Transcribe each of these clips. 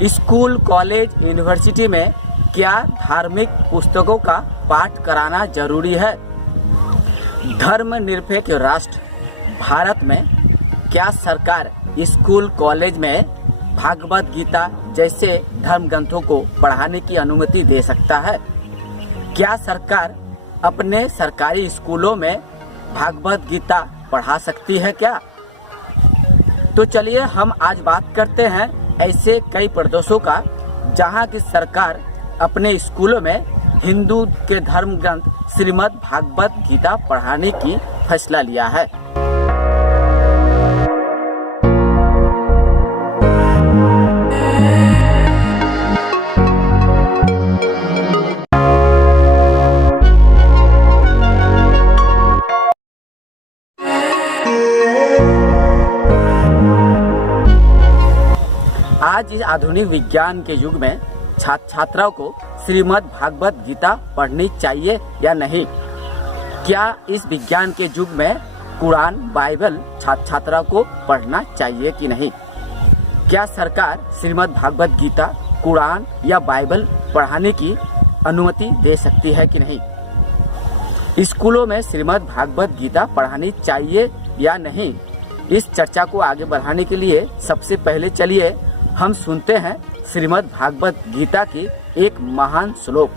School, college, university में क्या धार्मिक पुस्तकों का पाठ कराना जरूरी है? धर्मनिरपेक्ष राष्ट्र भारत में क्या सरकार स्कूल, कॉलेज में भागवत गीता जैसे धर्म ग्रंथों को पढ़ाने की अनुमति दे सकता है? क्या सरकार अपने सरकारी स्कूलों में भागवत गीता पढ़ा सकती है क्या? तो चलिए हम आज बात करते हैं ऐसे कई प्रदेशों का जहां की सरकार अपने स्कूलों में हिंदू के धर्म ग्रंथ श्रीमद् भागवत गीता पढ़ाने की फैसला लिया है। आज इस आधुनिक विज्ञान के युग में छात्राओं को श्रीमद् भागवत गीता पढ़नी चाहिए या नहीं? क्या इस विज्ञान के युग में कुरान, बाइबल छात्राओं को पढ़ना चाहिए कि नहीं? क्या सरकार श्रीमद् भागवत गीता, कुरान या बाइबल पढ़ाने की अनुमति दे सकती है कि नहीं? स्कूलों में श्रीमद् भागवत गीता पढ़ानी चाहिए या नहीं? इस चर्चा को आगे बढ़ाने के लिए सबसे पहले चलिए हम सुनते हैं श्रीमद् भागवत गीता की एक महान श्लोक,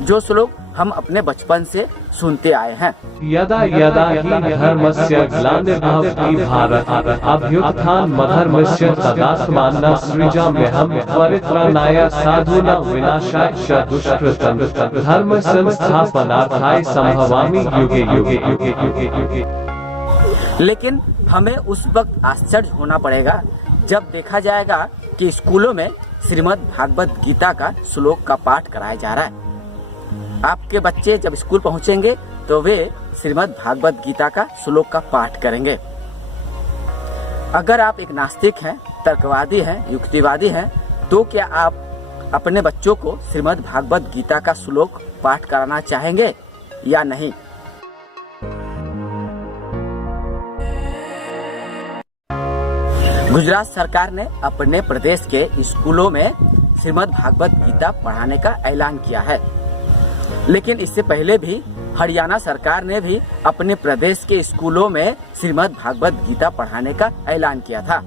जो श्लोक हम अपने बचपन से सुनते आए हैं। यदा यदा हि धर्मस्य ग्लानिर्भवति भारत अभ्युत्थानमधर्मस्य तदात्मानं सृजाम्यहं परित्राणाय साधूनां विनाशाय च दुष्कृतं धर्म संस्थापनार्थाय संभवामि युगे युगे युगे युगे युगे। लेकिन हमें उस वक्त आश्चर्य होना पड़ेगा जब देखा जाएगा कि स्कूलों में श्रीमद् भागवत गीता का श्लोक का पाठ कराया जा रहा है। आपके बच्चे जब स्कूल पहुंचेंगे तो वे श्रीमद् भागवत गीता का श्लोक का पाठ करेंगे। अगर आप एक नास्तिक हैं, तर्कवादी हैं, युक्तिवादी हैं, तो क्या आप अपने बच्चों को श्रीमद् भागवत गीता का श्लोक पाठ कराना चाहेंगे या नहीं? गुजरात सरकार ने अपने प्रदेश के स्कूलों में श्रीमद् भागवत गीता पढ़ाने का ऐलान किया है, लेकिन इससे पहले भी हरियाणा सरकार ने भी अपने प्रदेश के स्कूलों में श्रीमद् भागवत गीता पढ़ाने का ऐलान किया था।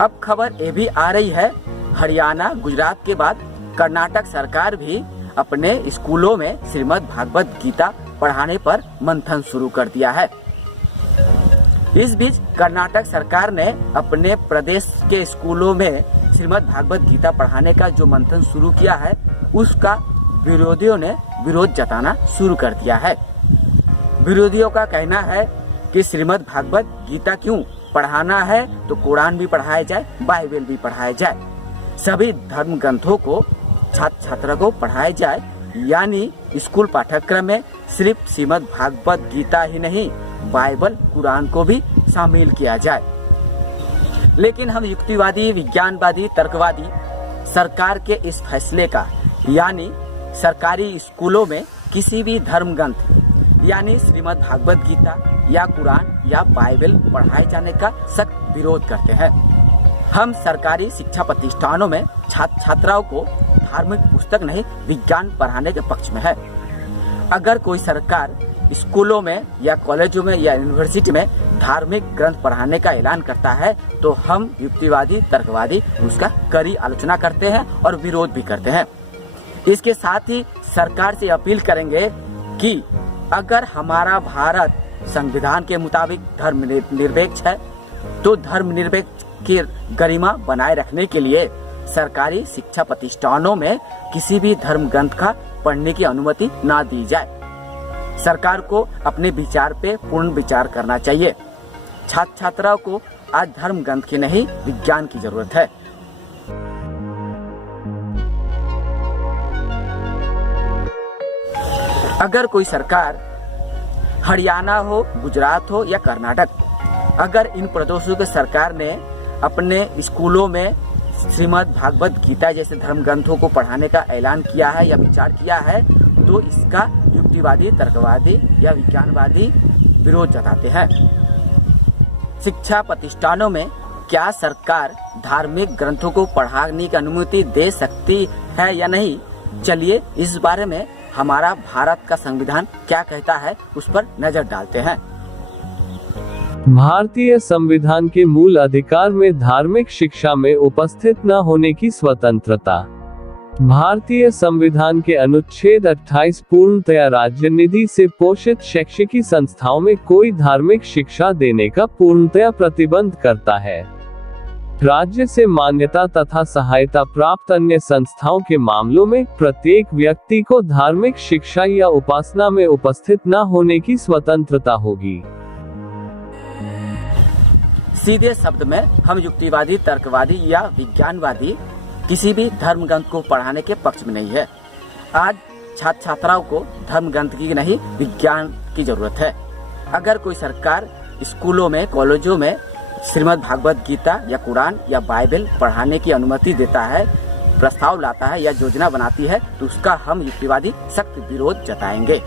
अब खबर ये भी आ रही है, हरियाणा, गुजरात के बाद कर्नाटक सरकार भी अपने स्कूलों में श्रीमद् भागवत गीता पढ़ाने पर मंथन शुरू कर दिया है। इस बीच कर्नाटक सरकार ने अपने प्रदेश के स्कूलों में श्रीमद् भागवत गीता पढ़ाने का जो मंथन शुरू किया है, उसका विरोधियों ने विरोध जताना शुरू कर दिया है। विरोधियों का कहना है कि श्रीमद् भागवत गीता क्यों पढ़ाना है, तो कुरान भी पढ़ाया जाए, बाइबल भी पढ़ाया जाए, सभी धर्म ग्रंथों को छात्रों को पढ़ाया जाए, यानी स्कूल पाठ्यक्रम में सिर्फ श्रीमद् भागवत गीता ही नहीं, बाइबल, कुरान को भी शामिल किया जाए। लेकिन हम युक्तिवादी, विज्ञानवादी, तर्कवादी सरकार के इस फैसले का, यानी सरकारी स्कूलों में किसी भी धर्म ग्रंथ यानी श्रीमद् भागवत गीता या कुरान या बाइबल पढ़ाए जाने का सख्त विरोध करते हैं। हम सरकारी शिक्षा प्रतिष्ठानों में छात्राओं को धार्मिक पुस्तक नहीं, विज्ञान पढ़ाने के पक्ष में है। अगर कोई सरकार स्कूलों में या कॉलेजों में या यूनिवर्सिटी में धार्मिक ग्रंथ पढ़ाने का ऐलान करता है, तो हम युक्तिवादी, तर्कवादी उसका कड़ी आलोचना करते हैं और विरोध भी करते हैं। इसके साथ ही सरकार से अपील करेंगे कि अगर हमारा भारत संविधान के मुताबिक धर्मनिरपेक्ष है, तो धर्मनिरपेक्ष की गरिमा बनाए रखने के लिए सरकारी शिक्षा प्रतिष्ठानों में किसी भी धर्म ग्रंथ का पढ़ने की अनुमति ना दी जाए। सरकार को अपने विचार पे पूर्ण विचार करना चाहिए। छात्राओं को आज धर्म ग्रंथ की नहीं, विज्ञान की जरूरत है। अगर कोई सरकार हरियाणा हो, गुजरात हो या कर्नाटक, अगर इन प्रदेशों के सरकार ने अपने स्कूलों में श्रीमद् भागवत गीता जैसे धर्म ग्रंथों को पढ़ाने का ऐलान किया है या विचार किया है, तो इसका युक्तिवादी, तर्कवादी या विज्ञानवादी विरोध जताते हैं। शिक्षा प्रतिष्ठानों में क्या सरकार धार्मिक ग्रंथों को पढ़ाने की अनुमति दे सकती है या नहीं? चलिए इस बारे में हमारा भारत का संविधान क्या कहता है उस पर नजर डालते हैं। भारतीय संविधान के मूल अधिकार में धार्मिक शिक्षा में उपस्थित न होने की स्वतंत्रता। भारतीय संविधान के अनुच्छेद 28 पूर्णतया राज्य निधि से पोषित शैक्षिक संस्थाओं में कोई धार्मिक शिक्षा देने का पूर्णतया प्रतिबंध करता है। राज्य से मान्यता तथा सहायता प्राप्त अन्य संस्थाओं के मामलों में प्रत्येक व्यक्ति को धार्मिक शिक्षा या उपासना में उपस्थित न होने की स्वतंत्रता होगी। सीधे शब्द में हम युक्तिवादी, तर्कवादी या विज्ञानवादी किसी भी धर्म ग्रंथ को पढ़ाने के पक्ष में नहीं है। आज छात्र छात्राओं को धर्म ग्रंथ की नहीं, विज्ञान की जरूरत है। अगर कोई सरकार स्कूलों में, कॉलेजों में श्रीमद् भागवत गीता या कुरान या बाइबल पढ़ाने की अनुमति देता है, प्रस्ताव लाता है या योजना बनाती है, तो उसका हम युक्तिवादी सख्त विरोध जताएंगे।